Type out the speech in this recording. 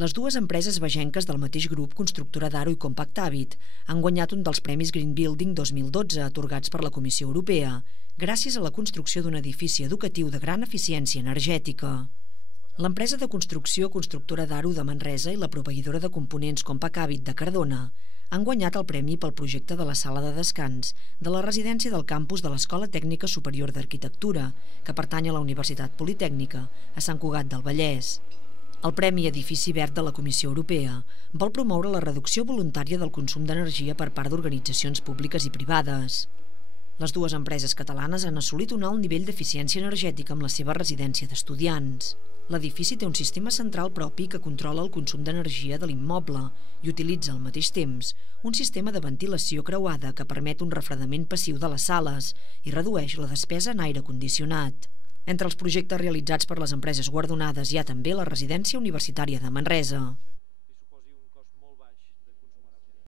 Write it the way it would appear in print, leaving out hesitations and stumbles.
Les dues empreses vegenques del mateix grup, Constructora Daro i Compact Habitat, han guanyat un dels Premis Green Building 2012 atorgats per la Comissió Europea, gràcies a la construcció d'un edifici educatiu de gran eficiència energètica. L'empresa de construcció Constructora Daro de Manresa i la proveïdora de components Compact Habitat de Cardona han guanyat el premi pel projecte de la sala de descans de la residència del campus de l'Escola Tècnica Superior d'Arquitectura, que pertany a la Universitat Politècnica, a Sant Cugat del Vallès. El Premi Edifici Verd de la Comissió Europea vol promoure la reducció voluntària del consum d'energia per part d'organitzacions públiques i privades. Les dues empreses catalanes han assolit un alt nivell d'eficiència energètica amb la seva residència d'estudiants. L'edifici té un sistema central propi que controla el consum d'energia de l'immoble i utilitza al mateix temps un sistema de ventilació creuada que permet un refredament passiu de les sales i redueix la despesa en aire condicionat. Entre els projectes realitzats per les empreses guardonades hi ha també la residència universitària de Manresa.